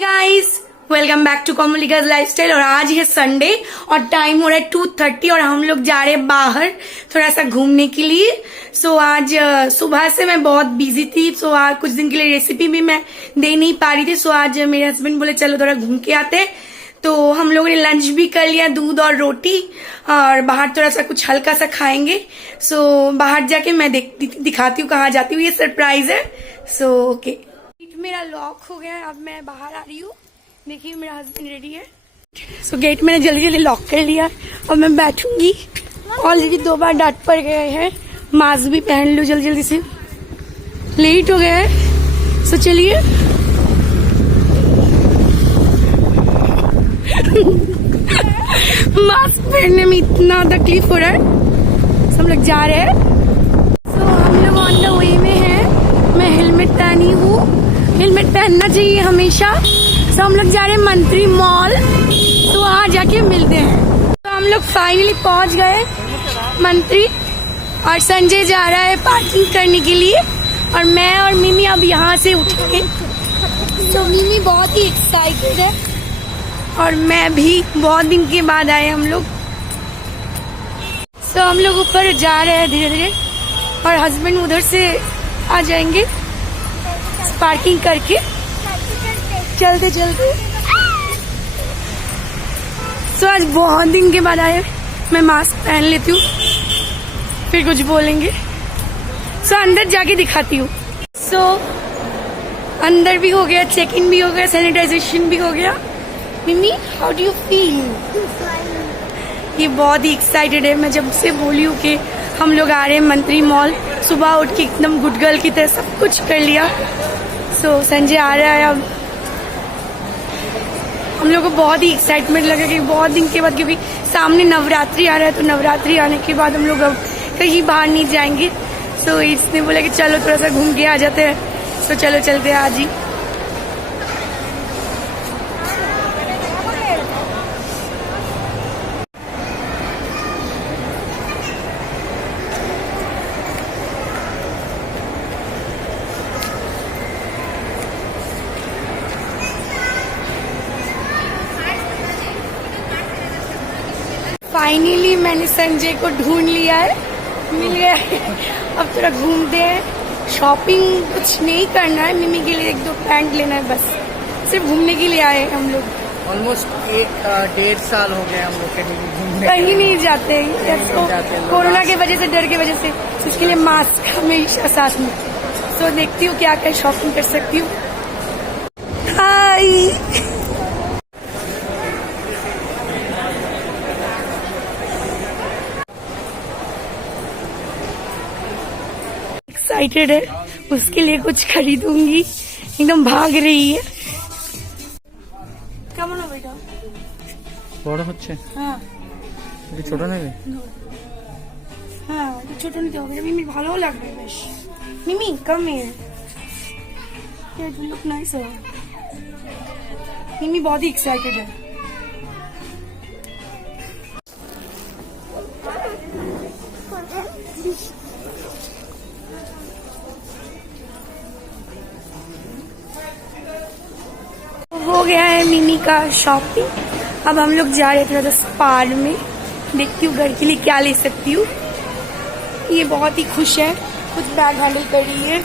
Guys, welcome back to Komalika's lifestyle. और आज है संडे और टाइम हो रहा है 2:30 और हम लोग जा रहे हैं बाहर थोड़ा सा घूमने के लिए। आज सुबह से मैं बहुत बिजी थी, आज कुछ दिन के लिए रेसिपी भी मैं दे नहीं पा रही थी। आज मेरे हस्बैंड बोले चलो थोड़ा घूम के आते हैं, तो हम लोगों ने लंच भी कर लिया, दूध और रोटी, और बाहर थोड़ा सा कुछ हल्का सा खाएंगे। बाहर जाके मैं दिखाती हूँ कहाँ जाती हूँ, ये सरप्राइज है। ओके, मेरा लॉक हो गया है, अब मैं बाहर आ रही हूँ। देखिए मेरा हस्बैंड रेडी है। गेट मैंने जल्दी जल्दी लॉक कर लिया, अब मैं बैठूंगी। ऑलरेडी 2 बार डांट पड़ गए हैं, मास्क भी पहन लो जल्दी जल्दी से, लेट हो गया है। चलिए मास्क पहनने में इतना तकलीफ हो रहा है। हम लोग जा रहे हैं। हम लोग ऑन द वे में हैं। मैं हेलमेट पहनी हूँ, हेलमेट पहनना चाहिए हमेशा। हम लोग जा रहे हैं मंत्री मॉल, वहाँ जाके मिलते हैं। हम लोग फाइनली पहुँच गए मंत्री, और संजय जा रहा है पार्किंग करने के लिए, और मैं और मिमी अब यहाँ से उठेंगे। मिमी बहुत ही एक्साइटेड है और मैं भी, बहुत दिन के बाद आए हम लोग। हम लोग ऊपर जा रहे हैं धीरे धीरे, और हस्बैंड उधर से आ जाएंगे पार्किंग करके चलते चलते। आज बहुत दिन के बाद आए, मैं मास्क पहन लेती हूँ फिर कुछ बोलेंगे। अंदर जाके दिखाती हूँ। अंदर भी हो गया, चेक इन भी हो गया, सैनिटाइजेशन भी हो गया। मिमी, हाउ डू यू फील? ये बहुत ही एक्साइटेड है। मैं जब से बोली हूँ कि हम लोग आ रहे हैं मंत्री मॉल, सुबह उठ के एकदम गुड गर्ल की तरह सब कुछ कर लिया। संजय आ रहा है अब। हम लोग को बहुत ही एक्साइटमेंट लगा कि बहुत दिन के बाद, क्योंकि सामने नवरात्रि आ रहा है, तो नवरात्रि आने के बाद हम लोग अब कहीं बाहर नहीं जाएंगे। इसने बोला कि चलो थोड़ा सा घूम के आ जाते हैं। चलो चलते हैं आज ही। फाइनली मैंने संजय को ढूंढ लिया है, मिल गया है। अब थोड़ा घूमते हैं। शॉपिंग कुछ नहीं करना है, मिमी के लिए 1-2 पैंट लेना है, बस सिर्फ घूमने के लिए आए हैं हम लोग। ऑलमोस्ट 1-1.5 साल हो गए हम लोग घूमने, कहीं नहीं जाते कोरोना की वजह से, डर की वजह से। उसके लिए मास्क हमेशा साथ में। देखती हूँ क्या क्या शॉपिंग कर सकती हूँ। हाय, एक्साइटेड है, उसके लिए कुछ खरीदूंगी। एकदम भाग रही है। কেমন হবে এটা? বড় হচ্ছে? হ্যাঁ। এটা ছোট নেবে? হ্যাঁ, এটা ছোট নিতে হবে। মিমি ভালোও লাগবে বেশ। Mimi, come here. It will look nicer. मिमी बहुत ही एक्साइटेड है। हो गया है मिमी का शॉपिंग। अब हम लोग जा रहे थे थोड़ा सा पार्क में, देखती हूँ घर के लिए क्या ले सकती हूँ। ये बहुत ही खुश है, कुछ बैग हैंडल कर रही है।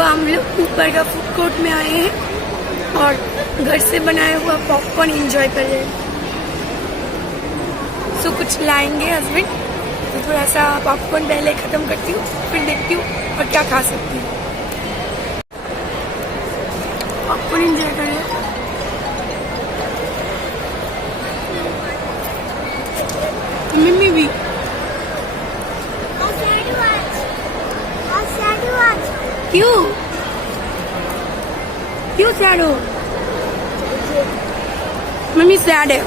हम लोग ऊपर का फूड कोर्ट में आए हैं और घर से बनाया हुआ पॉपकॉर्न एंजॉय कर रहे हैं। सो कुछ लाएंगे हस्बैंड, तो थोड़ा सा पॉपकॉर्न पहले खत्म करती हूँ, फिर देखती हूँ और क्या खा सकती हूँ। पॉपकॉर्न एंजॉय कर रहे हैं। मम्मी भी क्यों क्यों सैड हो? मम्मी सैड है,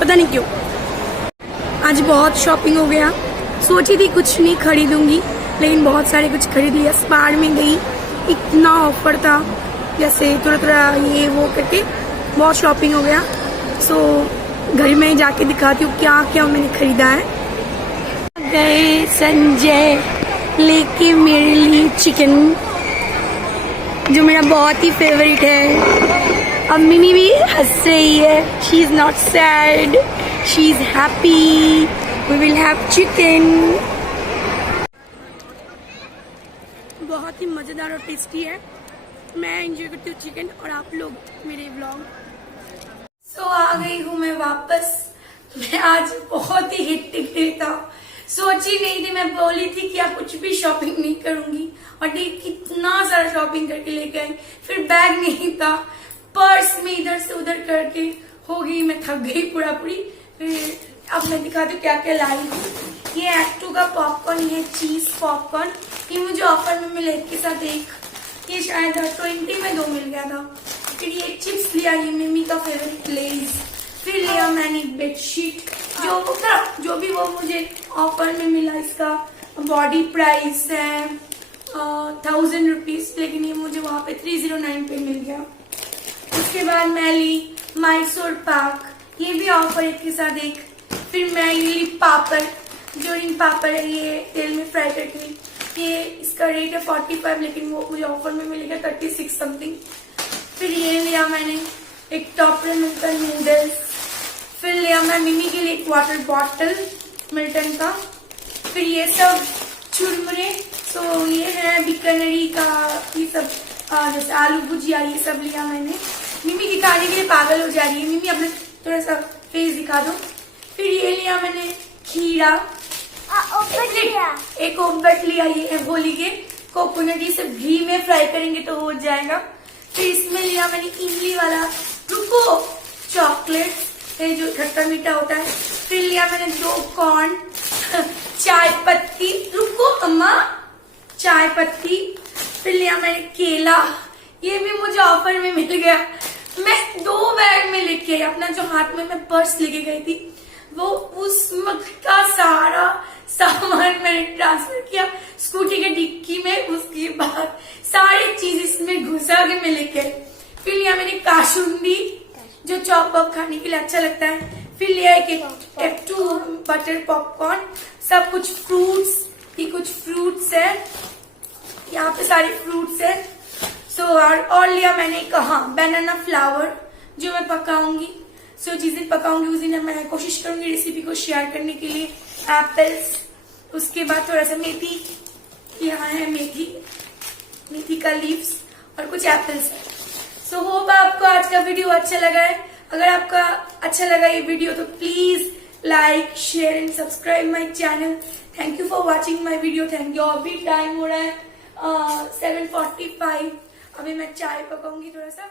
पता नहीं क्यों। आज बहुत शॉपिंग हो गया। सोची थी कुछ नहीं खरीदूंगी, लेकिन बहुत सारे कुछ खरीदी। स्पार में गई, इतना ऑफर था, जैसे थोड़ा ये वो करके बहुत शॉपिंग हो गया। सो घर में जाके दिखाती हूँ क्या क्या मैंने खरीदा है। गए संजय लेके मेरे लिए चिकन, जो मेरा बहुत ही फेवरेट है। अब मिमी भी हंस रही है। She is not sad, she is happy. We will have chicken. बहुत ही मजेदार और टेस्टी है। मैं एंजॉय करती हूँ चिकन और आप लोग मेरे व्लॉग। सो आ गई हूँ मैं वापस। मैं आज बहुत ही हेक्टिक डे था। सोची नहीं थी, मैं बोली थी कि आप कुछ भी शॉपिंग नहीं करूंगी, और कितना सारा शॉपिंग करके लेके आई। फिर बैग नहीं था, पर्स में इधर से उधर करके हो गई, मैं थक गई पूरा पूरी। फिर अब मैं दिखाती हूँ क्या क्या लाई हूँ। ये एक्टू का पॉपकॉर्न है, चीज पॉपकॉर्न। ये मुझे ऑफर में मिले एक के साथ एक, ये शायद 20 में 2 मिल गया था। फिर ये चिप्स लिया, ये मिमी का फेवरेट लेज। फिर लिया मैंने बेडशीट, जो भी वो मुझे ऑफर में मिला। इसका बॉडी प्राइस है 1000 रुपीज, लेकिन ये मुझे वहां पे 309 पे मिल गया। उसके बाद मैं ली मैसूर पाक, ये भी ऑफर एक के साथ एक। फिर मैं ली पापड़, जो इन पापड़ है, ये तेल में फ्राई करके। ये इसका रेट है 45, लेकिन वो मुझे ऑफर में मिलेगा 36 समथिंग। फिर ये लिया मैंने एक टॉपर मिल्टन नूडल्स। फिर लिया मैं मिमी के लिए एक वाटर बॉटल मिल्टन का। फिर ये सब चुरमुरे, तो ये है बीकानेरी का, ये सब जैसे आलू भुजिया, ये सब लिया मैंने। मिमी की खाने के लिए पागल हो जा रही है। मिमी अपने थोड़ा सा फेस दिखा दो। फिर ये लिया मैंने खीरा, एक ओब्बट लिया, ये है होली के कोकोनट, ये सब घी में फ्राई करेंगे तो हो जाएगा। फिर इसमें लिया मैंने इमली वाला रुको चॉकलेट, ये जो खट्टा मीठा होता है। फिर लिया मैंने 2 कॉर्न, चाय पत्ती, रुको अम्मा, चाय पत्ती। फिर लिया मैंने केला, ये भी मुझे ऑफर में मिल गया। मैं 2 बैग में लेके आई। अपना जो हाथ में मैं पर्स लेके गई थी, वो उसमें का सारा सामान मैंने ट्रांसफर किया स्कूटी के डिक्की में। उसके बाद सारी चीज इसमें घुसा के मैं लेके आई। फिर लिया मैंने काशुंदी, जो चॉप वॉप खाने के लिए अच्छा लगता है। फिर लिया एक F2 बटर पॉपकॉर्न, सब कुछ फ्रूट्स, ये कुछ फ्रूट्स है, यहाँ पे सारे फ्रूट्स है। सो और लिया मैंने कहा बनाना फ्लावर, जो मैं पकाऊंगी। सो जिस दिन पकाऊंगी उस दिन मैं कोशिश करूंगी रेसिपी को शेयर करने के लिए। एप्पल्स, उसके बाद थोड़ा सा मेथी, यहाँ है मेथी का लीव्स और कुछ एप्पल्स है। सो होप आपको आज का वीडियो अच्छा लगा है। अगर आपका अच्छा लगा ये वीडियो तो please like, share and subscribe my channel. Thank you for watching my video. Thank you. अभी टाइम हो रहा है 7:45। अभी मैं चाय पकाऊंगी थोड़ा सा।